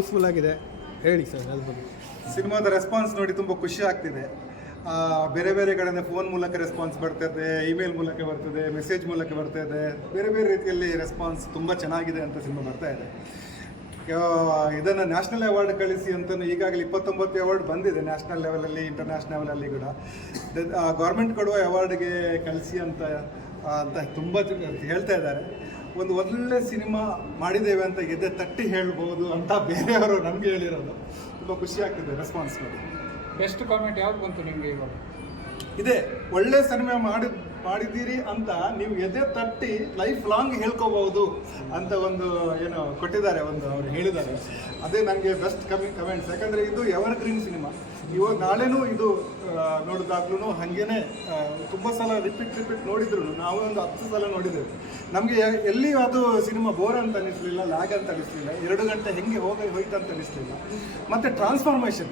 House full ಆಗಿದೆ. ಹೇಳಿ sir, ಅದ್ರ ಸಿನಿಮಾದ ರೆಸ್ಪಾನ್ಸ್ ನೋಡಿ ತುಂಬ ಖುಷಿ ಆಗ್ತಿದೆ. ಬೇರೆ ಬೇರೆ ಕಡೆಯಿಂದ ಫೋನ್ ಮೂಲಕ ರೆಸ್ಪಾನ್ಸ್ ಬರ್ತದೆ ಇಮೇಲ್ ಮೂಲಕ ಬರ್ತದೆ ಮೆಸೇಜ್ ಮೂಲಕ ಬರ್ತದೆ. ಬೇರೆ ಬೇರೆ ರೀತಿಯಲ್ಲಿ ರೆಸ್ಪಾನ್ಸ್ ತುಂಬ ಚೆನ್ನಾಗಿದೆ ಅಂತ ಸಿನಿಮಾ ಬರ್ತಾ ಇದೆ. ಇದನ್ನು ನ್ಯಾಷನಲ್ ಅವಾರ್ಡ್ ಕಳಿಸಿ ಅಂತ ಈಗಾಗಲೇ ಇಪ್ಪತ್ತೊಂಬತ್ತು ಅವಾರ್ಡ್ ಬಂದಿದೆ ನ್ಯಾಷನಲ್ ಲೆವೆಲಲ್ಲಿ ಇಂಟರ್ನ್ಯಾಷನಲ್ ಲೆವೆಲಲ್ಲಿ ಕೂಡ. ಗೌರ್ಮೆಂಟ್ ಕೊಡುವ ಅವಾರ್ಡ್ಗೆ ಕಳಿಸಿ ಅಂತ ಅಂತ ತುಂಬ ಹೇಳ್ತಾ ಇದ್ದಾರೆ. ಒಂದು ಒಳ್ಳೆ ಸಿನಿಮಾ ಮಾಡಿದ್ದೇವೆ ಅಂತ ಎದೆ ತಟ್ಟಿ ಹೇಳ್ಬೋದು ಅಂತ ಬೇರೆಯವರು ನಮಗೆ ಹೇಳಿರೋದು. ತುಂಬ ಖುಷಿ ಆಗ್ತಿದೆ ರೆಸ್ಪಾನ್ಸ್ ಬೆಸ್ಟ್ ಕಾಮೆಂಟ್ ಯಾವ್ದು ಬಂತು ನಿಮಗೆ ಇವಾಗ? ಇದೆ ಒಳ್ಳೆ ಸಿನಿಮಾ ಮಾಡಿ ಮಾಡಿದ್ದೀರಿ ಅಂತ ನೀವು ಎದೆ ತಟ್ಟಿ ಲೈಫ್ ಲಾಂಗ್ ಹೇಳ್ಕೋಬಹುದು ಅಂತ ಒಂದು, ಏನು ಕೊಟ್ಟಿದ್ದಾರೆ, ಒಂದು ಅವ್ರು ಹೇಳಿದ್ದಾರೆ. ಅದೇ ನನಗೆ ಬೆಸ್ಟ್ ಕಮಿಂಗ್ ಕಮೆಂಟ್ಸ್ ಯಾಕಂದರೆ ಇದು ಎವರ್ ಗ್ರೀನ್ ಸಿನಿಮಾ ಇವಾಗ ನಾಳೆನೂ ಇದು ನೋಡಿದಾಗ್ಲೂ ಹಾಗೇನೆ ತುಂಬ ಸಲ ರಿಪೀಟ್ ರಿಪೀಟ್ ನೋಡಿದ್ರು. ನಾವು ಒಂದು ಹತ್ತು ಸಲ ನೋಡಿದ್ದೇವೆ. ನಮಗೆ ಎಲ್ಲಿ ಅದು ಸಿನಿಮಾ ಬೋರ್ ಅಂತ ಅನಿಸ್ಲಿಲ್ಲ ಲ್ಯಾಗ್ ಅಂತ ಅನಿಸ್ಲಿಲ್ಲ, ಎರಡು ಗಂಟೆ ಹೆಂಗೆ ಹೋಗಿ, ಹೋಯ್ತು ಅಂತ ಅನಿಸ್ಲಿಲ್ಲ. ಮತ್ತು ಟ್ರಾನ್ಸ್ಫಾರ್ಮೇಷನ್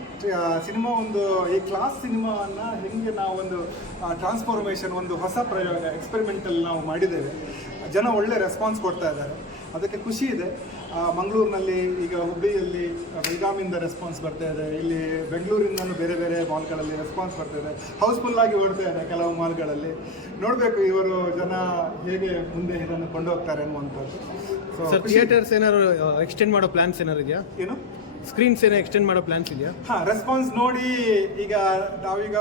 ಸಿನಿಮಾ ಒಂದು, ಈ ಕ್ಲಾಸ್ ಸಿನಿಮಾವನ್ನು ಹೆಂಗೆ ನಾವೊಂದು ಟ್ರಾನ್ಸ್ಫಾರ್ಮೇಷನ್ ಒಂದು ಹೊಸ ಪ್ರಯೋಗ ಎಕ್ಸ್ಪೆರಿಮೆಂಟಲ್ಲಿ ನಾವು ಮಾಡಿದ್ದೇವೆ. ಜನ ಒಳ್ಳೆ ರೆಸ್ಪಾನ್ಸ್ ಕೊಡ್ತಾ ಇದ್ದಾರೆ. ಅದಕ್ಕೆ ಖುಷಿ ಇದೆ. ಮಂಗಳೂರಿನಲ್ಲಿ ಈಗ ಹುಬ್ಬಳ್ಳಿಯಲ್ಲಿ ಬೆಳಗಾಮಿಂದ ರೆಸ್ಪಾನ್ಸ್ ಬರ್ತಾ ಇದೆ. ಇಲ್ಲಿ ಬೆಂಗಳೂರಿಂದನೂ ಬೇರೆ ಬೇರೆ ಮಾಲ್ಗಳಲ್ಲಿ ರೆಸ್ಪಾನ್ಸ್ ಬರ್ತಾ ಇದೆ. ಹೌಸ್ಫುಲ್ ಆಗಿ ಓಡ್ತಾ ಇದೆ ಕೆಲವು ಮಾಲ್ಗಳಲ್ಲಿ ನೋಡಬೇಕು ಇವರು ಜನ ಹೇಗೆ ಮುಂದೆ ಇದನ್ನು ಕೊಂಡೋಗ್ತಾರೆ ಅನ್ನುವಂಥದ್ದು. ಸೊ ಥಿಯೇಟರ್ಸ್ ಏನಾದ್ರು ಎಕ್ಸ್ಟೆಂಡ್ ಮಾಡೋ ಪ್ಲಾನ್ಸ್ ಏನಾರು ಇದೆಯಾ? ಏನು? ಸ್ಕ್ರೀನ್ಸ್ ಏನೋ ಎಕ್ಸ್ಟೆಂಡ್ ಮಾಡೋ ಪ್ಲಾನ್ಸ್ ಇದೆಯಾ? ಹಾಂ ರೆಸ್ಪಾನ್ಸ್ ನೋಡಿ ಈಗ ನಾವೀಗ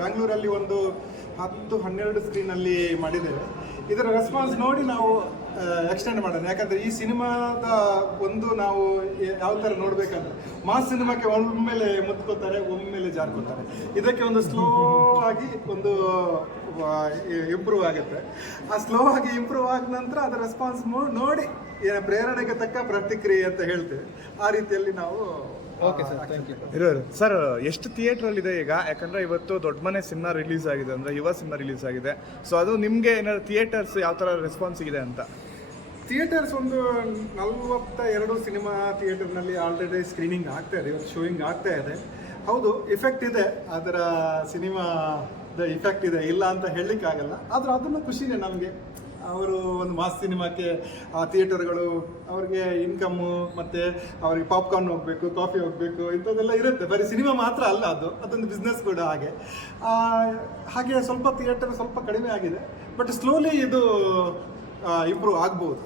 ಬ್ಯಾಂಗ್ಳೂರಲ್ಲಿ ಒಂದು ಹತ್ತು ಹನ್ನೆರಡು ಸ್ಕ್ರೀನಲ್ಲಿ ಮಾಡಿದ್ದೇವೆ. ಇದರ ರೆಸ್ಪಾನ್ಸ್ ನೋಡಿ ನಾವು ಎಕ್ಸ್ಟೆಂಡ್ ಮಾಡೋಣ. ಯಾಕಂದ್ರೆ ಈ ಸಿನಿಮಾದ ಒಂದು ನಾವು ಯಾವ ಥರ ನೋಡಬೇಕಂದ್ರೆ, ಮಾಸ್ ಸಿನಿಮಾಕ್ಕೆ ಒಮ್ಮೆಲೆ ಮುತ್ಕೋತಾರೆ ಒಮ್ಮೆಲೆ ಜಾರ್ಕೋತಾರೆ ಇದಕ್ಕೆ ಒಂದು ಸ್ಲೋ ಆಗಿ ಒಂದು ಇಂಪ್ರೂವ್ ಆಗುತ್ತೆ. ಆ ಸ್ಲೋ ಆಗಿ ಇಂಪ್ರೂವ್ ಆದ ನಂತರ ಅದರ ರೆಸ್ಪಾನ್ಸ್ ನೋಡಿ ಪ್ರೇರಣೆಗೆ ತಕ್ಕ ಪ್ರತಿಕ್ರಿಯೆ ಅಂತ ಹೇಳ್ತೇವೆ. ಆ ರೀತಿಯಲ್ಲಿ ನಾವು ಓಕೆ ಸರ್ ಥ್ಯಾಂಕ್ ಯು ಇರೋರು ಸರ್ ಎಷ್ಟು ಥಿಯೇಟ್ರಲ್ಲಿ ಇದೆ ಈಗ? ಯಾಕಂದ್ರೆ ಇವತ್ತು ದೊಡ್ಡ ಮನೆ ಸಿನಿಮಾ ರಿಲೀಸ್ ಆಗಿದೆ ಅಂದ್ರೆ ಯುವ ಸಿನಿಮಾ ರಿಲೀಸ್ ಆಗಿದೆ. ಸೊ ಅದು ನಿಮಗೆ ಏನಾದ್ರು ಥಿಯೇಟರ್ಸ್ ಯಾವ ಥರ ರೆಸ್ಪಾನ್ಸ್ ಇದೆ ಅಂತ? ಥಿಯೇಟರ್ಸ್ ಒಂದು ನಲವತ್ತ ಎರಡು ಸಿನಿಮಾ ಥಿಯೇಟರ್ನಲ್ಲಿ ಆಲ್ರೆಡಿ ಸ್ಕ್ರೀನಿಂಗ್ ಆಗ್ತಾ ಇದೆ ಇವತ್ತು ಶೋಯಿಂಗ್ ಆಗ್ತಾ ಇದೆ. ಹೌದು ಇಫೆಕ್ಟ್ ಇದೆ. ಅದರ ಸಿನಿಮಾದ ಇಫೆಕ್ಟ್ ಇದೆ ಇಲ್ಲ ಅಂತ ಹೇಳಲಿಕ್ಕಾಗಲ್ಲ. ಆದ್ರೆ ಅದನ್ನು ಖುಷಿನೇ ನಮಗೆ. ಅವರು ಒಂದು ಮಾಸ್ ಸಿನಿಮಾಕ್ಕೆ, ಆ ಥಿಯೇಟರ್ಗಳು, ಅವ್ರಿಗೆ ಇನ್ಕಮ್ಮು ಮತ್ತು ಅವ್ರಿಗೆ ಪಾಪ್ಕಾರ್ನ್ ಹೋಗಬೇಕು ಕಾಫಿ ಹೋಗಬೇಕು, ಇಂಥದ್ದೆಲ್ಲ ಇರುತ್ತೆ. ಬರೀ ಸಿನಿಮಾ ಮಾತ್ರ ಅಲ್ಲ ಅದು, ಅದೊಂದು ಬಿಸ್ನೆಸ್ ಕೂಡ ಹಾಗೆ. ಹಾಗೆ ಸ್ವಲ್ಪ ಥಿಯೇಟರ್ ಸ್ವಲ್ಪ ಕಡಿಮೆ ಆಗಿದೆ ಬಟ್ ಸ್ಲೋಲಿ ಇದು ಇಂಪ್ರೂವ್ ಆಗ್ಬೋದು.